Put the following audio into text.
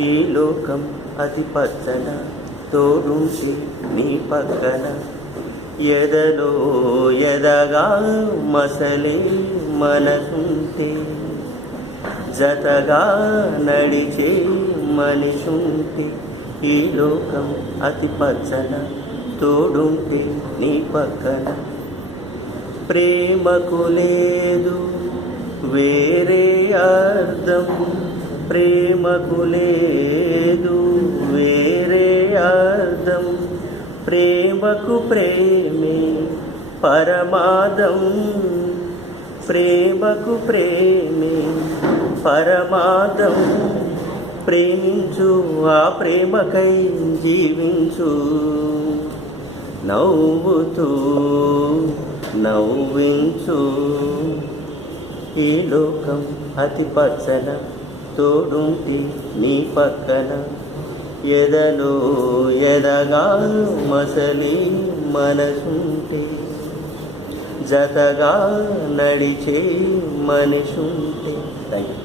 ఈ లోకం అతి పచ్చన తోడుంచి నీ పక్కన. ఎదలో ఎదగా మసలే మనసుంటే జతగా నడిచే మనిషుంటే ఈ లోకం అతి పచ్చన తోడుంటే నీ పక్కన. ప్రేమకు లేదు వేరే అర్థం ప్రేమకు లేదు వేరే అర్థం. ప్రేమకు ప్రేమే పరమాదం. ప్రేమకు ప్రేమే పరమాదం. ప్రేమించు ఆ ప్రేమకై జీవించు. నవ్వుతూ నవ్వించు. ఈ లోకం అతి పచ్చన తోడుంటి నీ పక్కన. ఎదలో ఎదగా మసలి మనసుంటే. జతగా నడిచే మనిషుంటే. Thank you